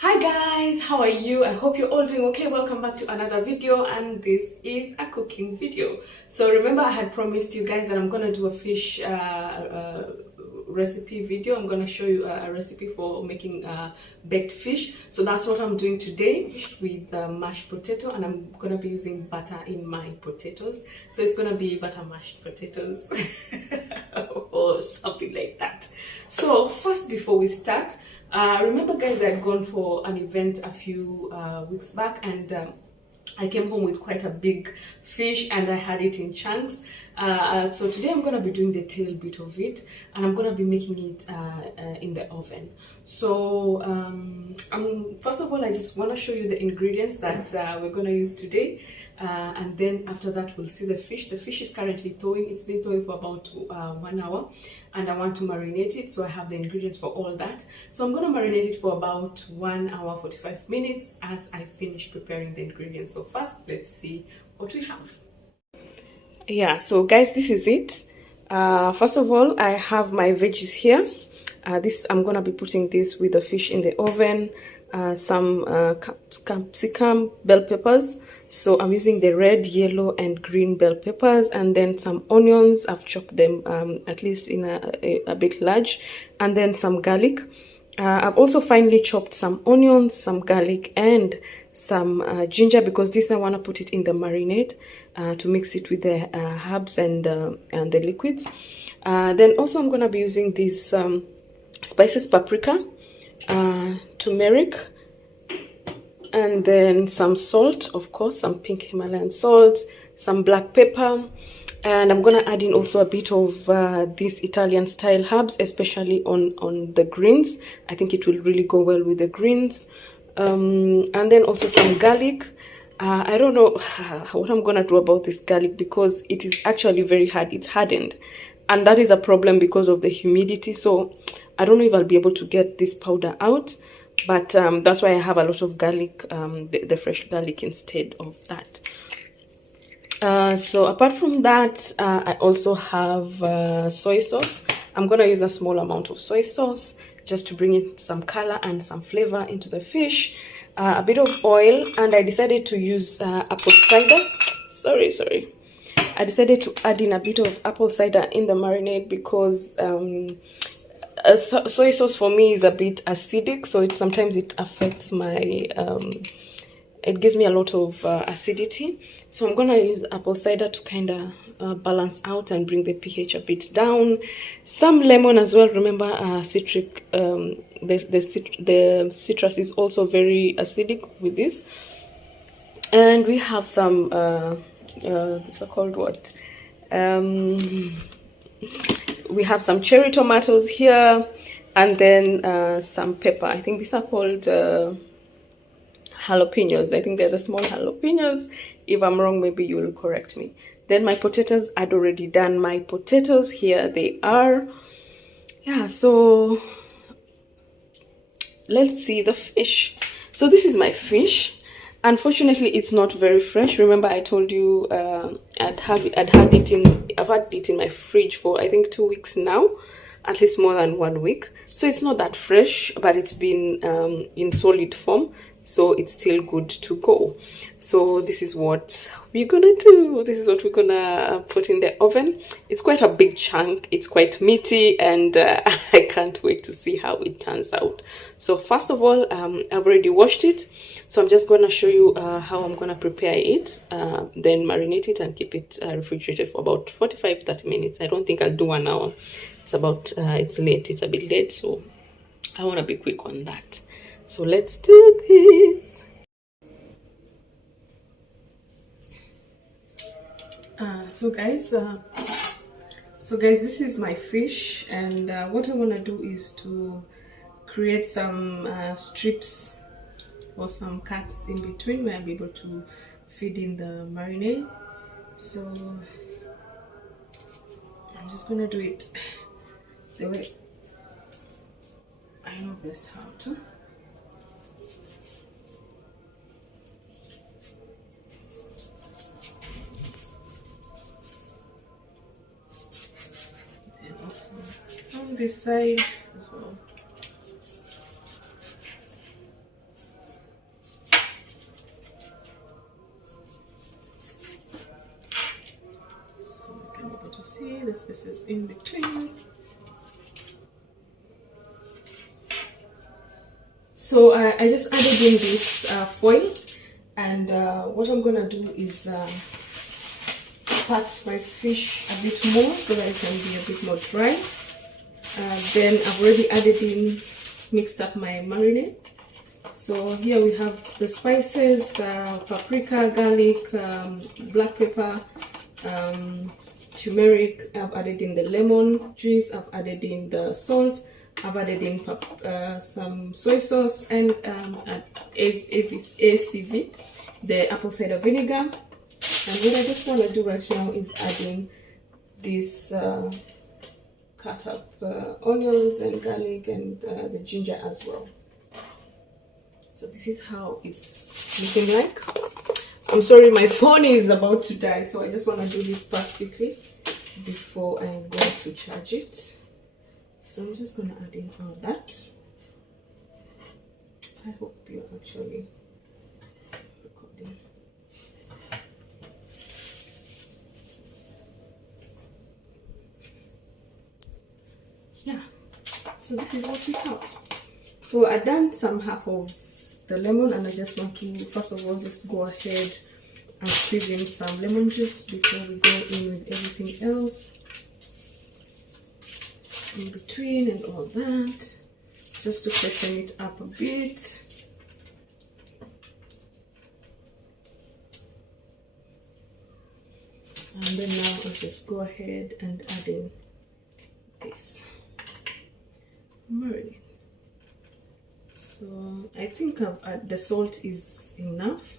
Hi guys, how are you? I hope you're all doing okay. Welcome back to another video, and this is a cooking video. So remember, I had promised you guys that I'm gonna do a fish recipe video. I'm gonna show you a recipe for making baked fish. So that's what I'm doing today with mashed potato, and I'm gonna be using butter in my potatoes. So it's gonna be butter mashed potatoes or something like that. So first, before we start, remember guys, I had gone for an event a few weeks back, and I came home with quite a big fish and I had it in chunks. So today I'm going to be doing the tail bit of it, and I'm going to be making it in the oven. So first of all, I just want to show you the ingredients that we're going to use today. And then after that, we'll see the fish. The fish is currently thawing. It's been thawing for about 1 hour, and I want to marinate it, so I have the ingredients for all that. So I'm going to marinate it for about 1 hour 45 minutes as I finish preparing the ingredients. So first, let's see what we have. Yeah, so guys, this is it. First of all, I have my veggies here. I'm gonna be putting this with the fish in the oven. Some capsicum, bell peppers. So I'm using the red, yellow, and green bell peppers, and then some onions. I've chopped them at least in a bit large, and then some garlic. I've also finely chopped some onions, some garlic, and some ginger, because this I want to put it in the marinade to mix it with the herbs and the liquids. Then also I'm going to be using these spices: paprika, turmeric, and then some salt, of course, some pink Himalayan salt, some black pepper. And I'm gonna add in also a bit of these Italian style herbs, especially on the greens. I think it will really go well with the greens. And then also some garlic. I don't know what I'm gonna do about this garlic, because it is actually very hard. It's hardened, and that is a problem because of the humidity. So I don't know if I'll be able to get this powder out, but that's why I have a lot of garlic, the fresh garlic instead of that. So apart from that, I also have soy sauce. I'm gonna use a small amount of soy sauce just to bring in some color and some flavor into the fish. A bit of oil, and I decided to use apple cider. Sorry. I decided to add in a bit of apple cider in the marinade because soy sauce for me is a bit acidic, so sometimes it affects my it gives me a lot of acidity. So I'm gonna use apple cider to kind of balance out and bring the pH a bit down. Some lemon as well. Remember, citric, the citrus is also very acidic with this. And we have some these are called what? We have some cherry tomatoes here, and then some pepper. I think these are called jalapenos. I think they're the small jalapenos. If I'm wrong, maybe you will correct me. Then my potatoes, I'd already done my potatoes. Here they are. Yeah, so let's see the fish. So this is my fish. Unfortunately, it's not very fresh. Remember, I told you I've had it in my fridge for I think 2 weeks now, at least more than 1 week. So it's not that fresh, but it's been in solid form, so it's still good to go. So this is what we're gonna do. This is what we're gonna put in the oven. It's quite a big chunk. It's quite meaty, and I can't wait to see how it turns out. So first of all, I've already washed it, so I'm just gonna show you how I'm gonna prepare it, then marinate it and keep it refrigerated for about 45-30 minutes. I don't think I'll do 1 hour. It's late, it's a bit late, so I want to be quick on that. So let's do this. So guys, this is my fish, and what I want to do is to create some strips or some cuts in between where I'll be able to feed in the marinade. So I'm just gonna do it the way I know best how to. And also on this side as well. spaces in between. So I just added in this foil, and what I'm gonna do is pat my fish a bit more so that it can be a bit more dry. Then I've already added in, mixed up my marinade. So here we have the spices, paprika, garlic, black pepper, turmeric. I've added in the lemon juice, I've added in the salt, I've added in some soy sauce, and ACV, the apple cider vinegar. And what I just want to do right now is adding this cut up onions and garlic and the ginger as well. So this is how it's looking like. I'm sorry, my phone is about to die, so I just want to do this part quickly before I go to charge it. So I'm just going to add in all that. I hope you're actually recording. Yeah, so this is what we have. So I've done some half of the lemon, and I just want to first of all just go ahead and squeeze in some lemon juice before we go in with everything else in between and all that, just to freshen it up a bit. And then now I'll just go ahead and add in this marinade. So I think the salt is enough.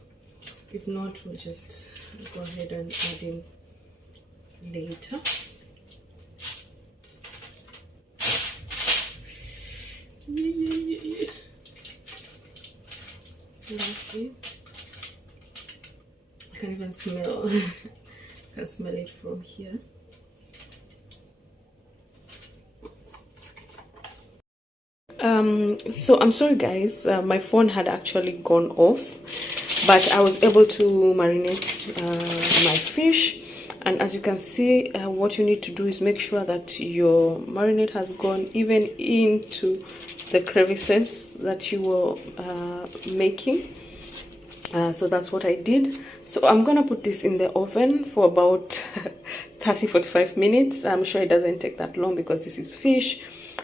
If not, we'll just go ahead and add in later. So that's it. I can even smell. I can smell it from here. So I'm sorry guys, my phone had actually gone off, but I was able to marinate my fish. And as you can see, what you need to do is make sure that your marinade has gone even into the crevices that you were making. So that's what I did. So I'm gonna put this in the oven for about 30-45 minutes. I'm sure it doesn't take that long because this is fish.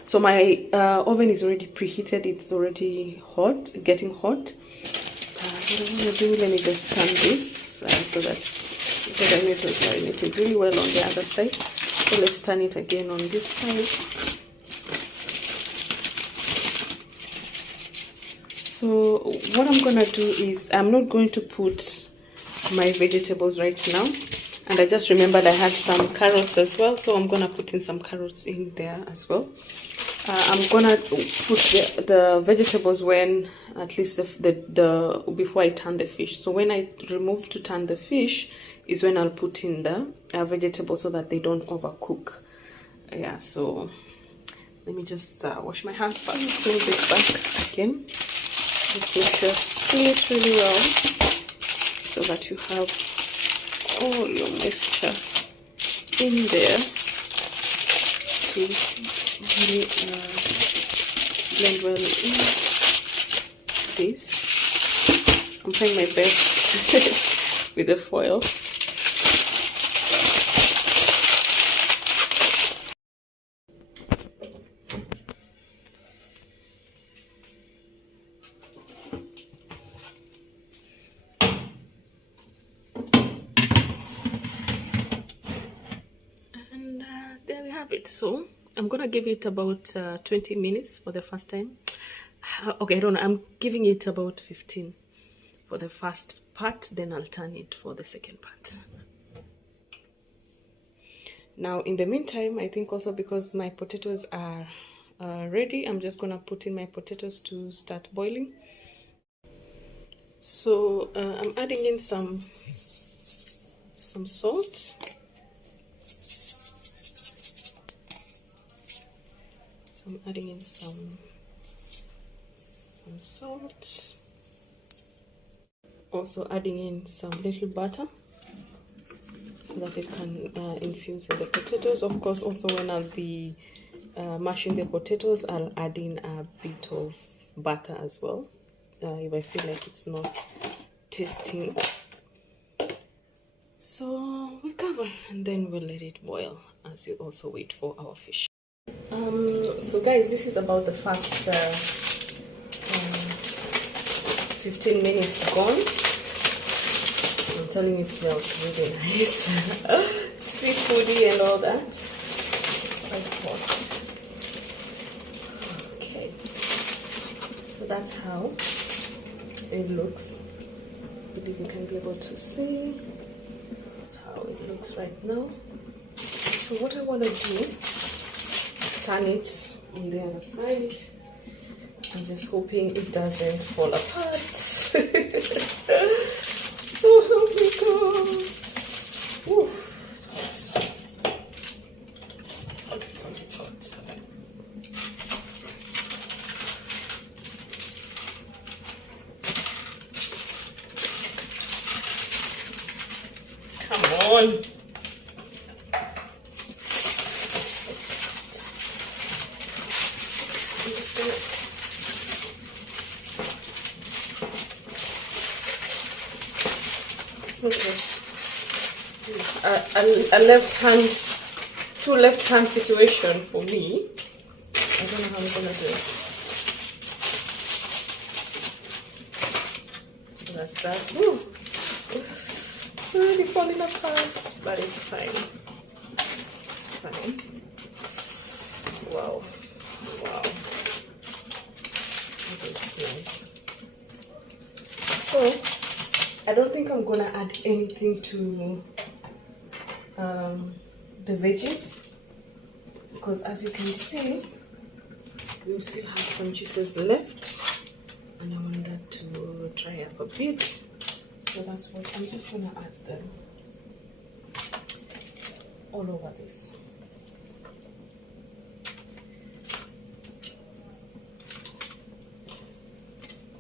So my oven is already preheated. It's already hot, getting hot. What I'm gonna do, let me just turn this so that, because I know it was marinated really well on the other side. So let's turn it again on this side. So what I'm gonna do is, I'm not going to put my vegetables right now. And I just remembered I had some carrots as well, so I'm gonna put in some carrots in there as well. I'm gonna put the vegetables when, at least the before I turn the fish. So when I remove to turn the fish is when I'll put in the vegetables so that they don't overcook. Yeah, so let me just wash my hands first, so this back again. Just make sure you seal it really well so that you have all your moisture in there to really blend well in this. I'm trying my best with the foil. There we have it. So I'm gonna give it about 20 minutes for the first time. Okay, I don't know, I'm giving it about 15 for the first part, then I'll turn it for the second part. Now in the meantime, I think also because my potatoes are ready, I'm just gonna put in my potatoes to start boiling. So I'm adding in some salt. I'm adding in some salt. Also adding in some little butter. So so that it can infuse in the potatoes. Of course, also when I'll be mashing the potatoes, I'll add in a bit of butter as well if I feel like it's not tasting. So we cover and then we'll let it boil as you also wait for our fish. So guys, this is about the first 15 minutes gone. I'm telling you, it smells really nice. Seafoody and all that. Quite hot. Okay. So that's how it looks. I believe you can be able to see how it looks right now. So what I want to do is turn it on the other side. I'm just hoping it doesn't fall apart. So here we go. Ooh, it's hot. It's hot. Come on. Okay. A two left hand situation for me. I don't know how I'm gonna do it. That's that. Ooh. It's already falling apart, but it's fine. It's fine. Wow. Wow. That's nice. So I don't think I'm gonna add anything to the veggies, because as you can see, we still have some juices left and I want that to dry up a bit. So that's what I'm just gonna add them all over this.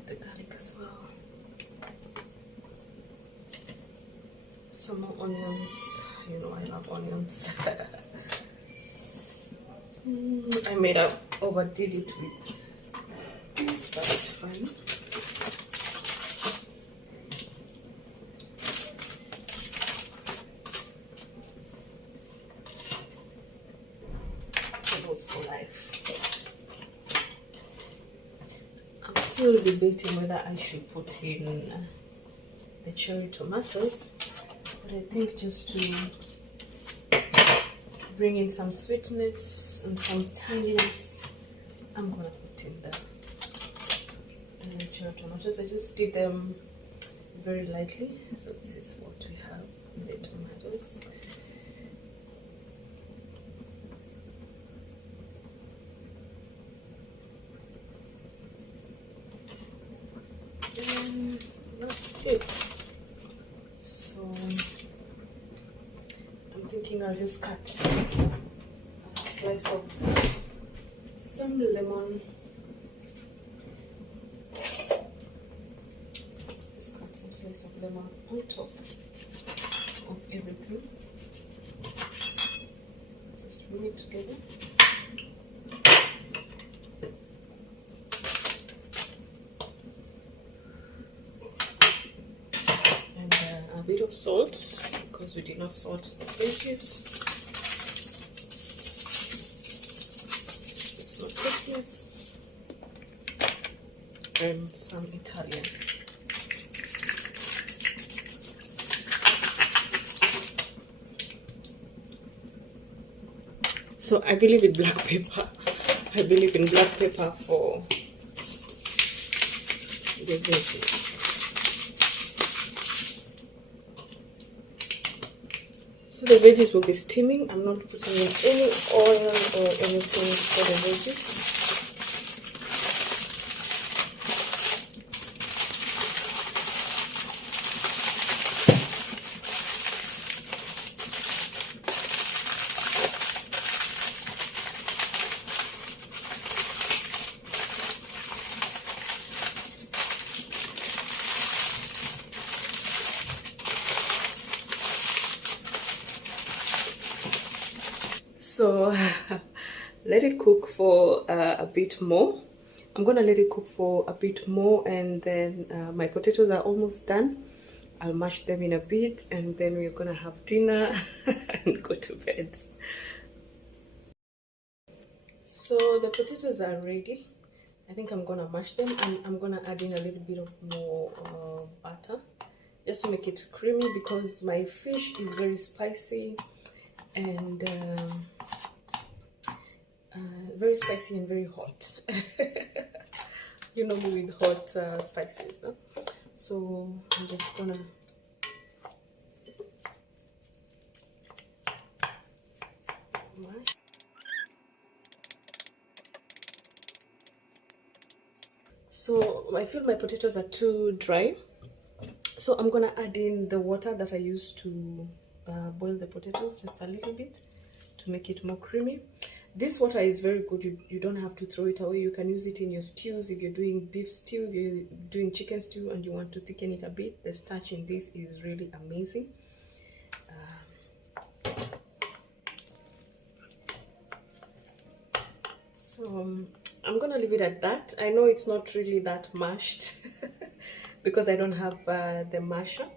The garlic as well. Some more onions. You know I love onions. I may have overdid it with this, but it's fine. Tables for life. I'm still debating whether I should put in the cherry tomatoes. But I think just to bring in some sweetness and some tanginess, I'm gonna put in the cherry tomatoes. I just did them very lightly, so this is what we have in the tomatoes. And that's it. I'll just cut a slice of some lemon. Just cut some slice of lemon on top of everything. Just bring it together. And a bit of salt, because we did not salt the veggies. It's not thickness. And some Italian. So I believe in black pepper. I believe in black pepper for the veggies. So the veggies will be steaming. I'm not putting in any oil or anything for the veggies. So let it cook for a bit more. I'm gonna let it cook for a bit more, and then my potatoes are almost done. I'll mash them in a bit, and then we're gonna have dinner and go to bed. So the potatoes are ready. I think I'm gonna mash them, and I'm gonna add in a little bit of more butter just to make it creamy, because my fish is very spicy and very spicy and very hot. You know me with hot spices, huh? So I'm just gonna mash. So I feel my potatoes are too dry, so I'm gonna add in the water that I used to boil the potatoes, just a little bit to make it more creamy. This water is very good. You don't have to throw it away. You can use it in your stews. If you're doing beef stew, if you're doing chicken stew and you want to thicken it a bit, the starch in this is really amazing. So I'm gonna leave it at that. I know it's not really that mashed because I don't have the masher,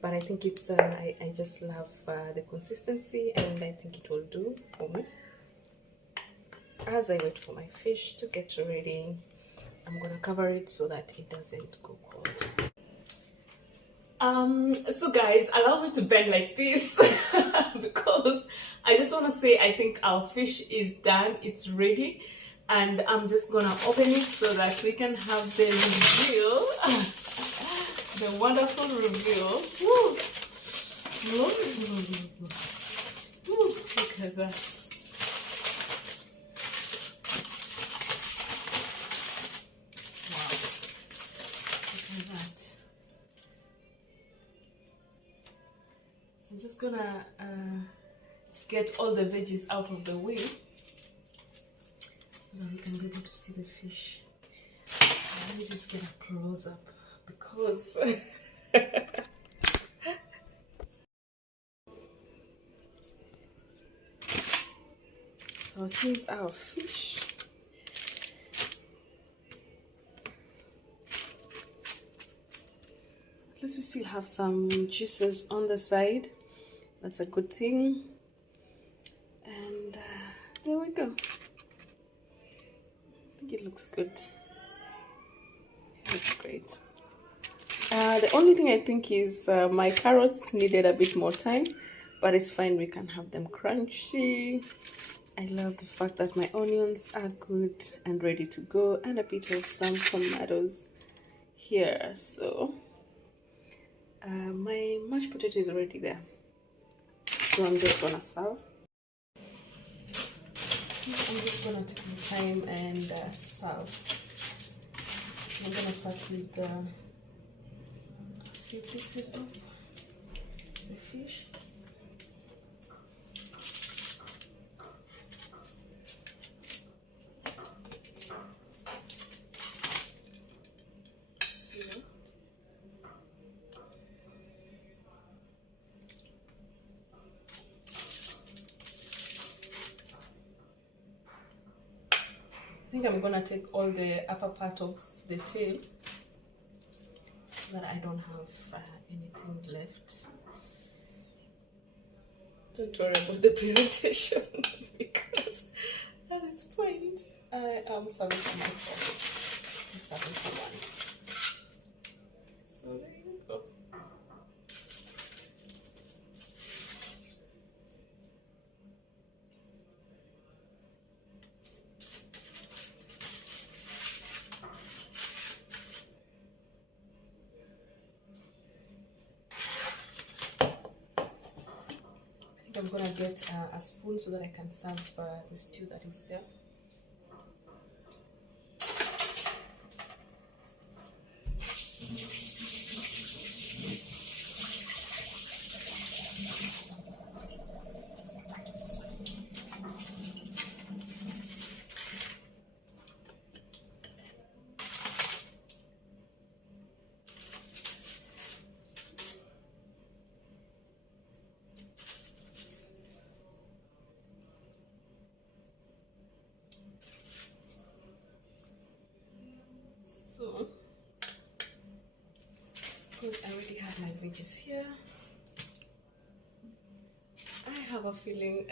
but I think it's I just love the consistency, and I think it will do for me. As I wait for my fish to get ready, I'm gonna cover it so that it doesn't go cold. So guys, allow me to bend like this because I just want to say I think our fish is done, it's ready, and I'm just gonna open it so that we can have the reveal. The wonderful reveal. Woo. Woo. Look at that. I'm just gonna get all the veggies out of the way so that we can be able to see the fish. Let me just get a close up because so here's our fish. At least we still have some juices on the side. That's a good thing. And there we go. I think it looks good. Looks great. The only thing I think is my carrots needed a bit more time, but it's fine. We can have them crunchy. I love the fact that my onions are good and ready to go, and a bit of some tomatoes here. So my mashed potato is already there. So I'm just gonna serve. I'm just gonna take my time and serve. I'm gonna start with a few pieces of the fish. I think I'm gonna take all the upper part of the tail so that I don't have anything left. Don't worry about the presentation because at this point I am serving for myself. I'm serving for one. So there you go. I'm gonna get a spoon so that I can serve the stew that is there. course, I already have my veggies here. I have a feeling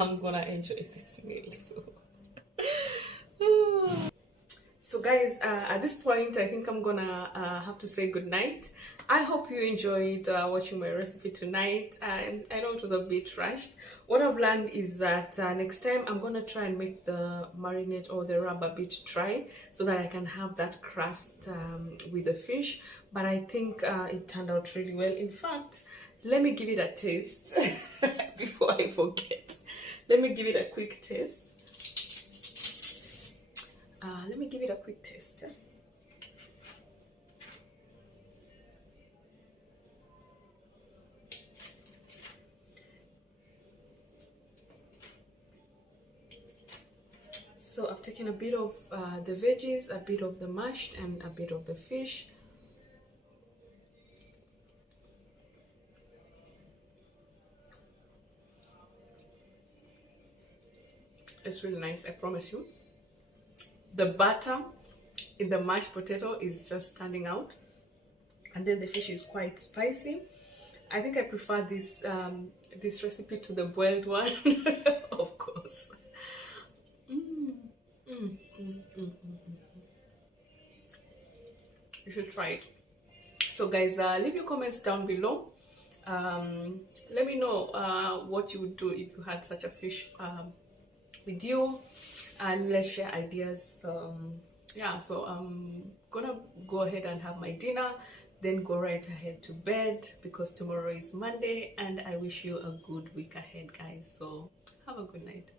I'm gonna enjoy this meal. So guys, at this point, I think I'm gonna have to say good night. I hope you enjoyed watching my recipe tonight. And I know it was a bit rushed. What I've learned is that next time I'm gonna try and make the marinade or the rub a bit dry so that I can have that crust with the fish. But I think it turned out really well. In fact, let me give it a taste before I forget. Let me give it a quick taste. Let me give it a quick taste. So I've taken a bit of the veggies, a bit of the mashed, and a bit of the fish. It's really nice, I promise you. The butter in the mashed potato is just standing out, and then the fish is quite spicy. I think I prefer this this recipe to the boiled one, of course. You should try it. So guys, leave your comments down below. Let me know what you would do if you had such a fish with you, and let's share ideas. Yeah, so I'm gonna go ahead and have my dinner, then go right ahead to bed because tomorrow is Monday, and I wish you a good week ahead, guys. So have a good night.